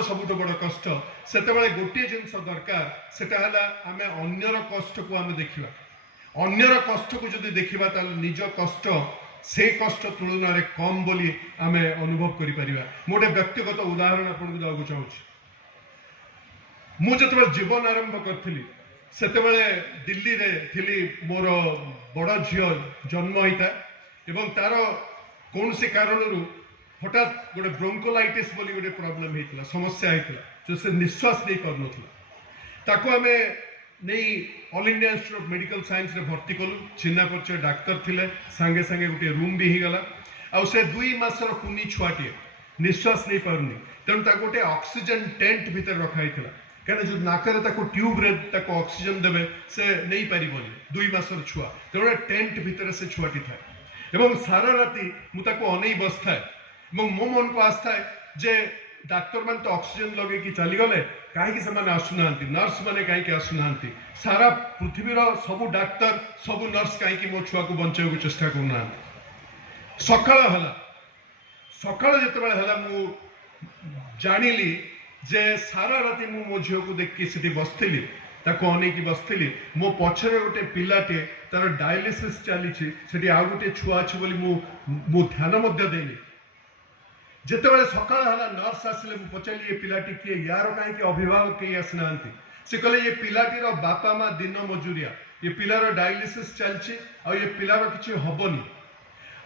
सबुठ बड़ कष्ट से गोटे जिनस दरकार सेटा आम अन्यर कष्ट को आम देखा अन्यर कष्ट को जब देखा निज कष्ट से कष्ट तुलन में कम बोली आम अनुभव कर गोटे व्यक्तिगत उदाहरण आपको देवाक चाहूँगी मुझे जीवन आरंभ करी से दिल्ली रे थी मोर बड़ झील जन्म होता एवं तार कौन से कारण हठात गोटे ब्रोंकोलाइटिस बोली गोटे प्रॉब्लम होता समस्या होता जो से निश्वास नहीं कर ताको आम नहीं all India institute of medical science रे भर्ती कलु चिन्ह परिचय डाक्तर थिले सांगे सांगे गोटे रूम भी हो गला आ से 2 मासर कुनी छुआटे निश्वास नहीं पारुनी तेणु ताको गोटे ऑक्सीजन टेंट भीतर रखा होता कहीं जो नाकरे ताको ट्यूब रे ताको ऑक्सीजन देवे से नहीं पारिबनी 2 मासर छुआ तेणु टेंट भीतर से छुआटी था एवं सारा राति मुझे अनै बसए मो मन को आसता है जे डाक्तर मान तो ऑक्सीजन लगे कि चलीगले कहीं से आसुना नर्स मैंने कहीं आसुना सारा पृथ्वीर सबू डाक्तर सबू नर्स कहीं मो छुआ को बचाई को चेष्टा करना सकाल जो जानिली जे सारा राति मो झील को देखी से बसती अनेक बसती मो पछरे गोटे पिलाटे तार डायलिसिस चली आउ गोटे छुआ अच्छे बोली मु ध्यान देनी जिते सकाल है नर्स आसिले पचारि ये पिलाटी किए यार कहीं अभिभावक कहीं आसना से कहले ये पिलाटीर बापा माँ दिन मजूरिया ये पिलार डायलिसिस चलती ये पिलार किसी हेनी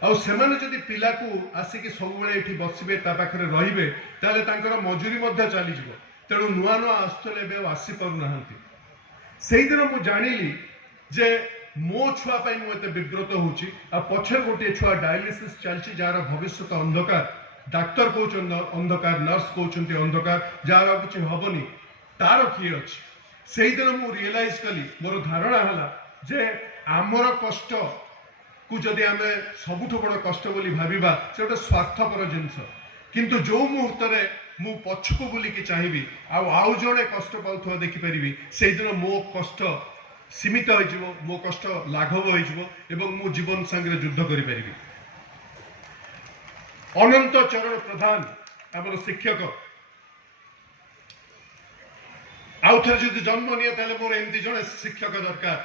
आने पिला को आसिक सब ये बसवे पाखे रे तार मजूरी चलीज तेणु नुआ नुआ आसुले आसीपारना से दिन मुझे जानिली जे मो छुआपाई मुझे विब्रत होची पछर गोटे छुआ डायलिसिस चलती जार भविष्य अंधकार डाक्तर कहते अंधकार नर्स कहते अंधकार जार किसी हेनी तार किए अच्छे से दिन मुझे रियलाइज कली मोर धारणा है जे आमर कष्ट को जदि आम सबुठ बड़ कष्ट बोली भाविबा से गोटे स्वार्थपर जिनस किंतु जो मुहूर्त मु पछको बुलिकी चाहिए आउ जड़े कष्ट पाउथवा देखिपारि से दिन मो कष्ट सीमित हो मो कष्ट लाघव हो मो जीवन संगे युद्ध करि अनंत चरण प्रधान आमर शिक्षक आउ थे जो जन्म निये मोर एमती जड़े शिक्षक दरकार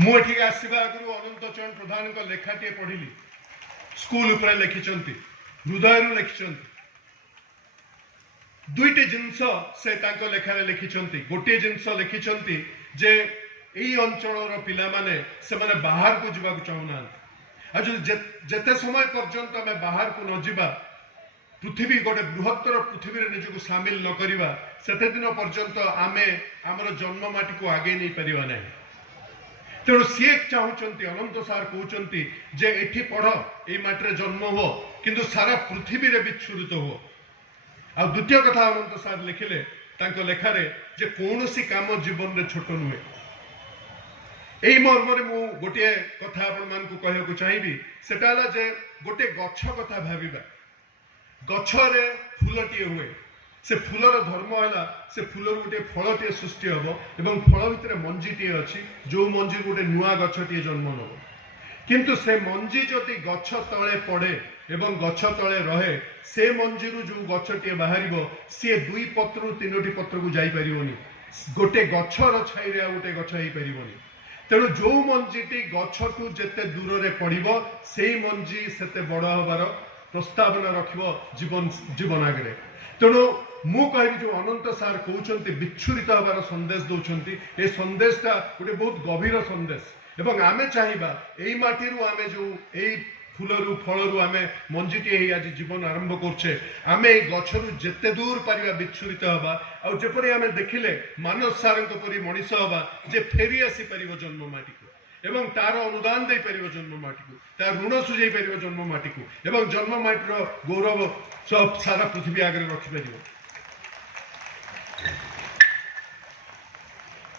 मुझे आसवा आगु अनंत चरण प्रधान लेखाटे पढ़िली स्कूल उपर लिखिं हृदय लिखिं दुईटी जिनस से लेखार लिखिं गोटे जिनस लिखिं जे यही अंचल पिला माने से माने बाहर को जावाक चाहूना आज जेते समय पर्यंत आम बाहर को न जावा पृथ्वी गोटे बृहत्तर पृथ्वी निजक सामिल न करवा सेते दिन पर्यंत आमे आमर जन्ममाटी को आगे नहीं पारिबा नहीं तेणु सी चाहते अनंत सार कहते जे एठी पढ़ ये माटी जन्म हो किंतु सारा पृथ्वी रे विच्छुरित हो आ द्वितीय कथा अनंत सार लिखिले लेखार जे कौन सी काम जीवन में छोट नुहे यही मर्म मु गोटे कथा आपको चाहिए सेटा जे गोटे गछ कथा भाविबा गछरे फूलटे हुए से फूलर धर्म है से फूलर गोटे फलटे सृष्टि हम एवं फल भितर मंजीटे अच्छी जो मंजी गोटे नुआ गछटे जन्म नब किंतु से मंजी जदि गछ तले पड़े एवं गछ तले रहे से मंजी जो गछटे बाहर सी 2 पत्र 3 पत्र को जापर गोटे गछर छाई गोटे गछ हो पारनि तेणु जो मंजीटी गछ को जिते दूर में पड़ो से मंजी से बड़ हबार प्रस्तावना रख जीवन जीवन आगे तेणु मु कहि जो अनंत सार कहते विच्छुरित हबार संदेश दौरान ये संदेशटा गोटे बहुत गभीर संदेश एवं आमे चाहिए यही माटी आमे जो यही फूलरू फलरू आमे मंजीटे आज जीवन आरंभ करछे आमे गछरू जेते दूर पारिबा विच्छुरित हवा आ जेपरि आमे देखिले मानस सारंक परि मनीष हवा जे फेरी आसी परिबो जन्म माटी को एवं तार अनुदान दे परिबो जन्म माटी को तार ऋण सुझाई परिबो जन्म माटी को एवं जन्म माटीर गौरव सब सारा पृथ्वी आगे रखि परिबो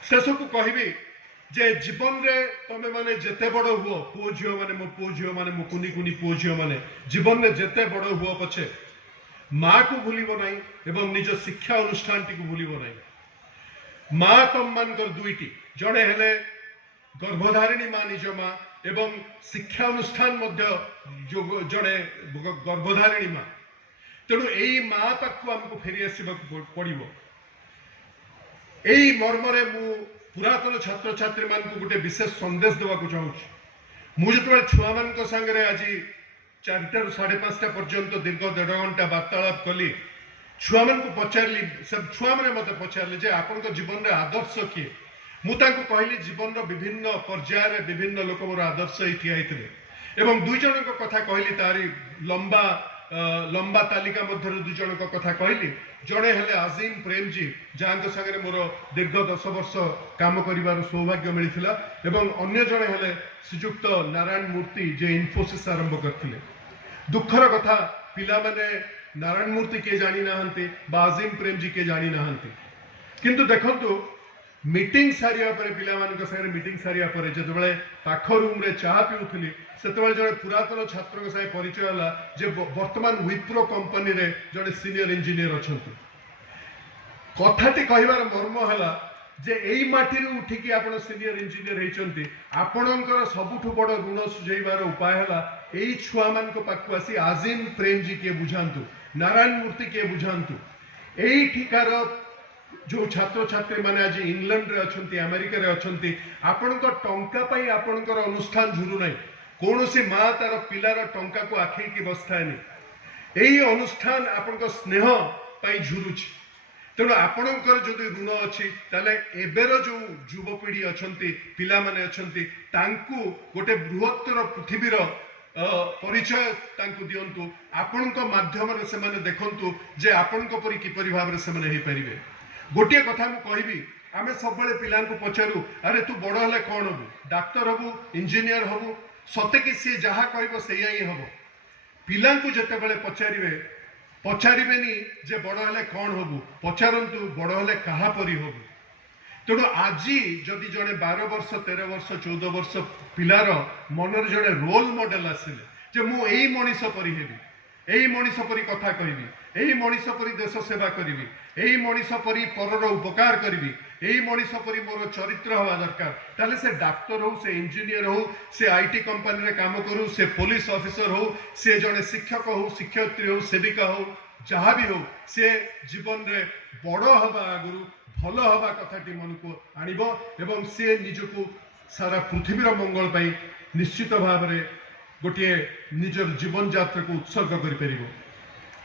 शेष को कहबी जे जीवन रे तमे माने जेते बड़ हुओ पुओ झियो माने मो पुओ झियो माने मो कुनी कुनी पुओ झियो माने जीवन रे जेते बड़ हुओ पछे माँ को भूलिबो नाही एवं निज शिक्षा अनुष्ठान टी को भूलिबो नाही माँ तम मानकर दुईटी जड़े हेले गर्भधारिणी माँ निज माँ एवं शिक्षा अनुष्ठान मध्य जो जड़े गर्भधारिणी माँ तेणु यही माँ पाखु आमको फेरी आसवा पड़ो। यही मर्मरे मु पुरातन छात्र छात्री मान गोटे विशेष संदेश देवाक चाहूँगी। मुझे छुआ मान सागर आज 4टा ରୁ 5:30 पर्यंत दीर्घ 1.5 घंटा वार्तालाप कली। छुआ मान पचारि सब छुआ मैंने मत पचारे आपण जीवन में आदर्श किए। मुझे कहली जीवन विभिन्न पर्यायर विभिन्न लोक मोर आदर्श ही ठिया एवं 2 जन कथा कहली तारी लंबा लंबा तालिका मध्य 2 जन कथा कहली। जड़े हेले आजिम प्रेम जी जहाँ सागर मोर दीर्घ 10 वर्ष काम कर सौभाग्य मिलता एवं अन्य जड़े हेले श्रीजुक्त नारायण मूर्ति जे इन्फोसिस आरंभ करते। दुखर कथा पिला माने नारायण मूर्ति किए जानी नाहंती बा आजिम प्रेम जी किए जानी नाहंती। किंतु देखंतु मीटिंग सारिया परे पिला मान सागर मीटिंग सारिया परे जेतबेले पाख रूम रे चाह पिउथली सेतबेले जड़े पुरातन छात्र साथ परिचय होला जे वर्तमान विप्रो कंपनी रे जड़े सीनियर इंजीनियर अछंती। कथाटी कहबार मर्म हला जे एई माटी रे उठिकी आपण सीनियर इंजीनियर हेचंती। आपणकर सबुठु बड़ ऋण सुझेबार उपाय हला एई छुआ मान पाखु आसी आजिम प्रेम जी के बुझांतु, नारायण मूर्ति के बुझांतु। एई ठिकार जो छात्र छात्री माने आज इंग्लैंड रे अछंती अमेरिका रे अछंती आपण टंका पाई आपणकर अनुष्ठान झुरु नाही। कौन सी माँ तार पिलार टंका को आखी की बसथानी यही अनुष्ठान आपण स्नेह पाई झुरुची। तेणु आपणकर जदि ऋण अच्छी ताले एबेर जो युवपीढ़ी अछंती पिला माने अछंती तांकु गोटे बृहत्तर पृथ्वीर परिचय तांकु दियंतु। आपणक माध्यम से माने देखंतु जे आपणक परि किपरि भाबरे से माने हे परिबे। गोटे कथा मु कहबी आमे सब बेले पिलांकु पचारू अरे तू बड़ हेले कोन हबु, डाक्टर हबु, इंजीनियर हबु, सते कि सी जहा कहबो सेया ही हबो। पिलांकु जते बेले पचारिबेनी जे बड़ हेले कोन हबु, पचारंतु बड़ हेले कहा परि हबु। तेणु आज जदि जड़े 12 वर्ष 13 वर्ष 14 वर्ष पिलार मनर जड़े रोल मॉडल आसिले जे मु एई मनीष परि हेबी, एई मनीष परि कथा कहबी, एई मनीष परि देश सेवा करिबी, एई मनीष परि परर उपकार करिबी, एई मनीष परि मोर चरित्र हवा दरकार। ताले से डाक्टर हो, से इंजीनियर हो, से आईटी कंपनी रे काम करू, से पुलिस ऑफिसर हो, से जड़े शिक्षक हो, शिक्षयित्री हो, सेविका हो, जहाँ भी हो से जीवन रे बड़ हवा आगुरु भल हवा कथाटी मन को आनिबो एवं से निजको सारा पृथ्वीर मंगल पाई निश्चित भाव में गोटे निजर जीवन यात्रा को उत्सर्ग कर परिबो।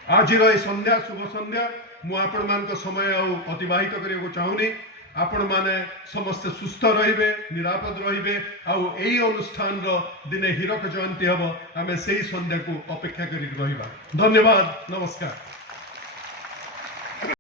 आज संध्या शुभ संध्या मु आपण मान समय अतिबाहित करने को चाहूनी। आपण माने समस्ते सुस्थ रहिबे, निरापद रहिबे आउ एई अनुष्ठान रो दिने हीरक जयंती हबो। आमे सेई संध्या को अपेक्षा करी रहिबा। धन्यवाद, नमस्कार।